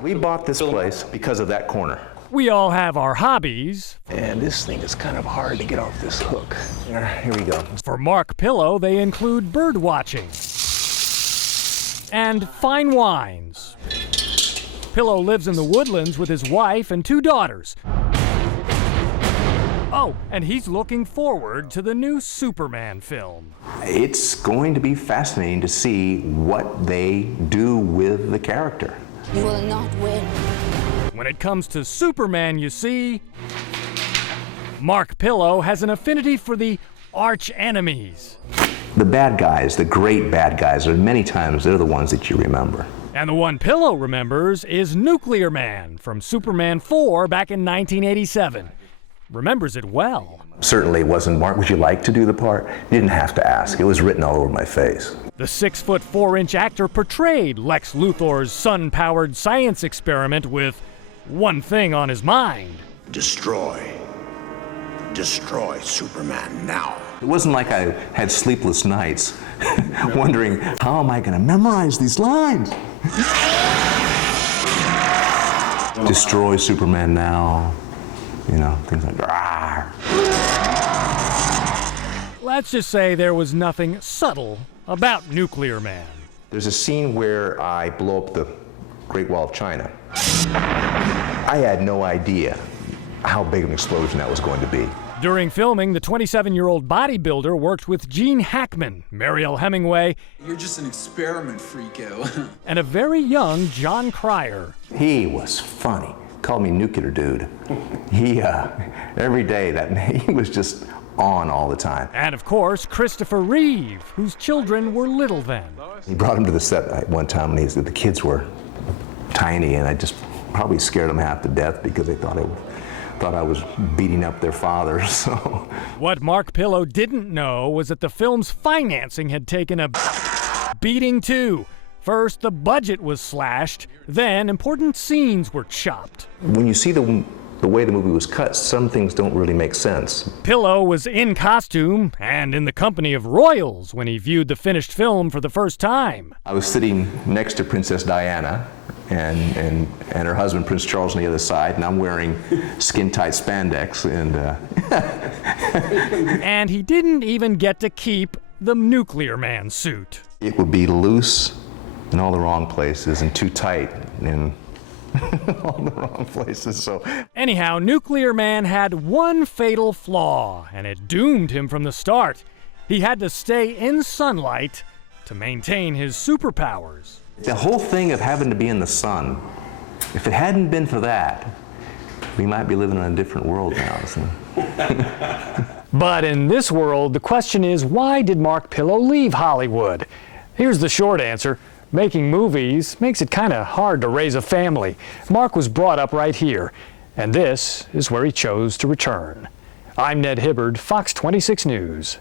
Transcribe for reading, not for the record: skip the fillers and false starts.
We bought this place because of that corner. We all have our hobbies. And this thing is kind of hard to get off this hook. Here we go. For Mark Pillow, they include bird watching and fine wines. Pillow lives in the Woodlands with his wife and 2 daughters. Oh, and he's looking forward to the new Superman film. It's going to be fascinating to see what they do with the character. You will not win. When it comes to Superman, you see, Mark Pillow has an affinity for the arch enemies. The bad guys, the great bad guys, many times they're the ones that you remember. And the one Pillow remembers is Nuclear Man from Superman 4 back in 1987. Remembers it well. Certainly it wasn't, Mark, would you like to do the part? You didn't have to ask. It was written all over my face. The 6'4" actor portrayed Lex Luthor's sun-powered science experiment with one thing on his mind. Destroy. Destroy Superman now. It wasn't like I had sleepless nights wondering, how am I going to memorize these lines? Destroy Superman now. You know, things like that. Let's just say there was nothing subtle about Nuclear Man. There's a scene where I blow up the Great Wall of China. I had no idea how big of an explosion that was going to be. During filming, the 27-year-old bodybuilder worked with Gene Hackman, Mariel Hemingway. You're just an experiment, freako. And a very young John Cryer. He was funny. Called me Nuclear Dude. He, every day, he was just on all the time. And of course, Christopher Reeve, whose children were little then. He brought him to the set one time, and the kids were tiny, and I just probably scared them half to death because they thought I was beating up their father. So, what Mark Pillow didn't know was that the film's financing had taken a beating too. First, the budget was slashed, then important scenes were chopped. When you see the way the movie was cut, some things don't really make sense. Pillow was in costume and in the company of royals when he viewed the finished film for the first time. I was sitting next to Princess Diana and her husband, Prince Charles, on the other side, and I'm wearing skin-tight spandex. And he didn't even get to keep the Nuclear Man suit. It would be loose in all the wrong places and too tight in all the wrong places. So anyhow, Nuclear Man had one fatal flaw, and it doomed him from the start. He had to stay in sunlight to maintain his superpowers. The whole thing of having to be in the sun, if it hadn't been for that, we might be living in a different world now. So. But in this world, the question is, why did Mark Pillow leave Hollywood? Here's the short answer. Making movies makes it kind of hard to raise a family. Mark was brought up right here, and this is where he chose to return. I'm Ned Hibbard, Fox 26 News.